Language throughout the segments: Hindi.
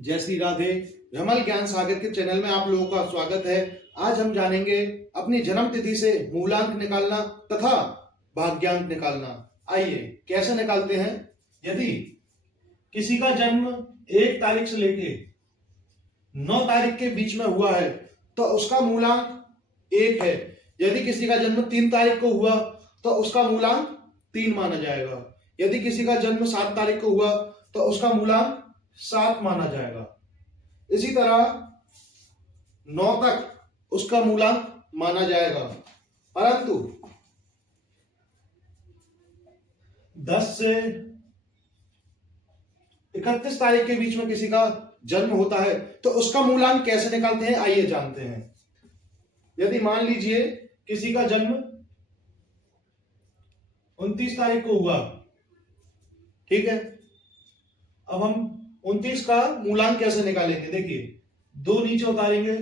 जय श्री राधे। विमल ज्ञान सागर के चैनल में आप लोगों का स्वागत है। आज हम जानेंगे अपनी जन्म तिथि से मूलांक निकालना तथा भाग्यांक निकालना। आइए कैसे निकालते हैं। यदि किसी का जन्म 1 तारीख से लेके 9 तारीख के बीच में हुआ है तो उसका मूलांक 1 है। यदि किसी का जन्म 3 तारीख को हुआ तो उसका मूलांक 3 माना जाएगा। यदि किसी का जन्म 7 तारीख को हुआ तो उसका मूलांक 7 माना जाएगा। इसी तरह 9 तक उसका मूलांक माना जाएगा। परंतु 10 से 31 तारीख के बीच में किसी का जन्म होता है तो उसका मूलांक कैसे निकालते हैं, आइए जानते हैं। यदि मान लीजिए किसी का जन्म 29 तारीख को हुआ, ठीक है। अब हम 29 का मूलांक कैसे निकालेंगे, देखिए 2 नीचे उतारेंगे,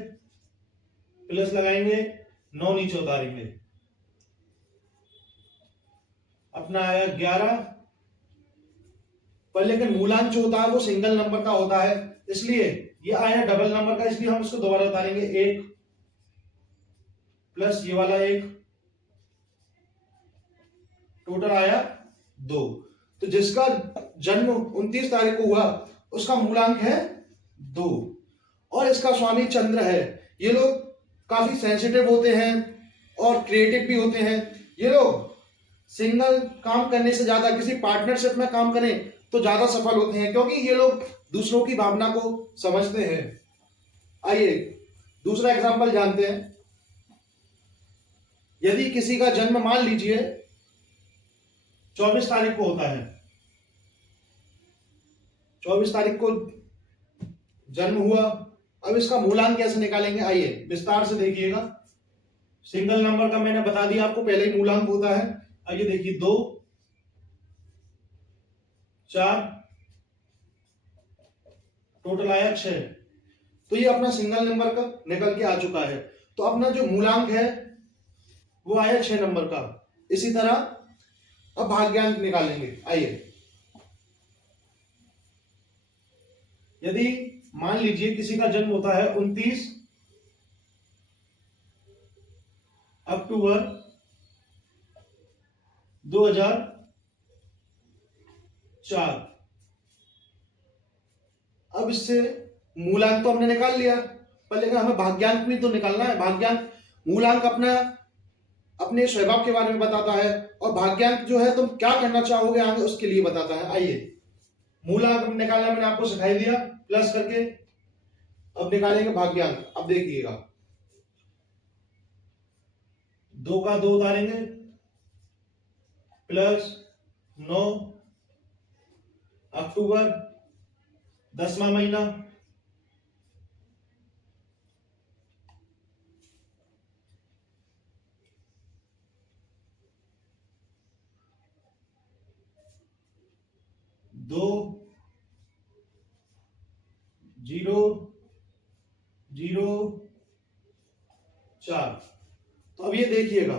प्लस लगाएंगे, 9 नीचे उतारेंगे, अपना आया 11। पर लेकिन मूलांक जो होता है वो सिंगल नंबर का होता है, इसलिए ये आया डबल नंबर का, इसलिए हम इसको दोबारा उतारेंगे। 1 प्लस ये वाला 1, टोटल आया 2। तो जिसका जन्म 29 तारीख को हुआ उसका मूलांक है 2 और इसका स्वामी चंद्र है। ये लोग काफी सेंसिटिव होते हैं और क्रिएटिव भी होते हैं। ये लोग सिंगल काम करने से ज्यादा किसी पार्टनरशिप में काम करें तो ज्यादा सफल होते हैं, क्योंकि ये लोग दूसरों की भावना को समझते हैं। आइए दूसरा एग्जांपल जानते हैं। यदि किसी का जन्म मान लीजिए 24 तारीख को होता है, 24 तारीख को जन्म हुआ, अब इसका मूलांक कैसे निकालेंगे, आइए विस्तार से देखिएगा। सिंगल नंबर का मैंने बता दिया आपको, पहले ही मूलांक होता है। आइए देखिए 2, 4, टोटल आया 6। तो ये अपना सिंगल नंबर का निकल के आ चुका है। तो अपना जो मूलांक है वो आया 6 नंबर का। इसी तरह अब भाग्यांक निकालेंगे। आइए, यदि मान लीजिए किसी का जन्म होता है 29 अक्टूबर 2004। अब इससे मूलांक तो हमने निकाल लिया, पर लेकिन हमें भाग्यांक भी तो निकालना है। भाग्यांक, मूलांक अपना अपने स्वभाव के बारे में बताता है और भाग्यांक जो है तुम क्या करना चाहोगे आगे उसके लिए बताता है। आइए मूलांक निकालना मैंने आपको सिखाई दिया प्लस करके। अब निकालेंगे भाग्यांक। अब देखिएगा 2 का 2 उतारेंगे, प्लस 9 अक्टूबर 10वां महीना, दो 0 0 4। तो अब ये देखिएगा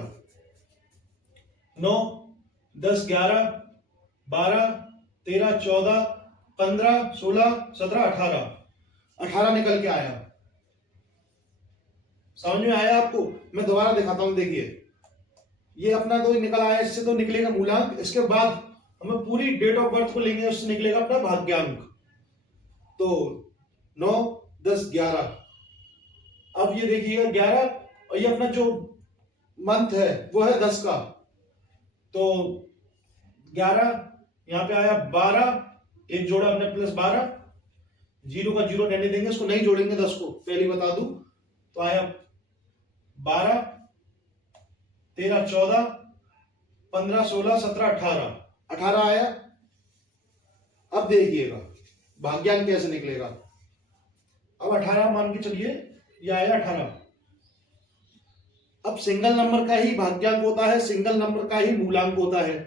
9 10 11 12 13 14 15 16 17 18 निकल के आया। समझ में आया आपको? मैं दोबारा दिखाता हूं। देखिए ये अपना तो निकल आया, इससे तो निकलेगा मूलांक। इसके बाद हमें पूरी डेट ऑफ बर्थ को लेंगे, उससे निकलेगा अपना भाग्यांक। तो 9 10 11। अब ये देखिएगा 11 और ये अपना जो मंथ है वो है 10 का। तो 11 यहां पे आया, 12 एक जोड़ा हमने प्लस 12, 0 का 0 रहने देंगे, इसको नहीं जोड़ेंगे 10 को, पहले बता दूं। तो आया 12 13 14 15 16 17 18 आया। अब देखिएगा भाग्यांक कैसे निकलेगा। अब 18 मान के चलिए, ये आया 18। अब सिंगल नंबर का ही भाग्यांक होता है, सिंगल नंबर का ही मूलांक होता है।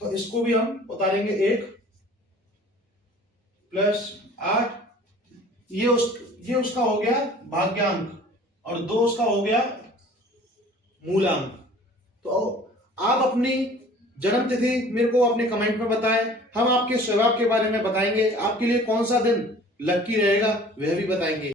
तो इसको भी हम उतारेंगे, 1 प्लस 8, ये उसका हो गया भाग्यांक और 2 उसका हो गया मूलांक। तो आप अपनी जन्म तिथि मेरे को अपने कमेंट में बताएं, हम आपके स्वभाव के बारे में बताएंगे, आपके लिए कौन सा दिन लकी रहेगा वह भी बताएंगे।